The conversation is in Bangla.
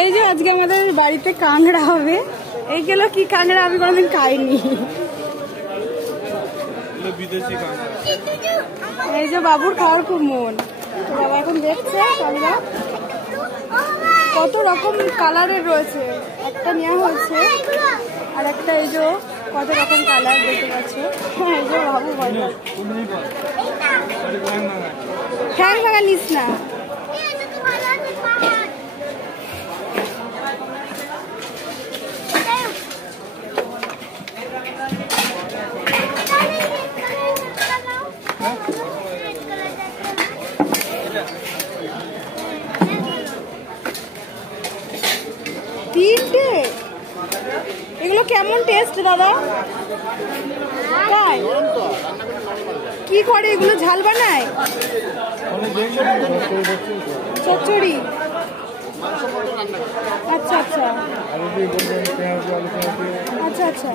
এই যে আজকে আমাদের বাড়িতে কাঁকড়া হবে। এইগুলো কি কাঁকড়া আমি কোনোদিন খাইনি। এই যে বাবুর খাওয়ার খুব মন, বাবা এখন দেখছে কাঁকড়া কত রকম কালারের রয়েছে। একটা নেওয়া হয়েছে আর একটা এই যে কত রকম কালার দেখতে পাচ্ছ। এই যে বাবু ঠ্যাং ভাঙা নিস না। তিনটে, এগুলো কেমন টেস্ট দাদা? কি করে এগুলো? ঝাল বানায়, চচ্চড়ি। আচ্ছা আচ্ছা আচ্ছা আচ্ছা।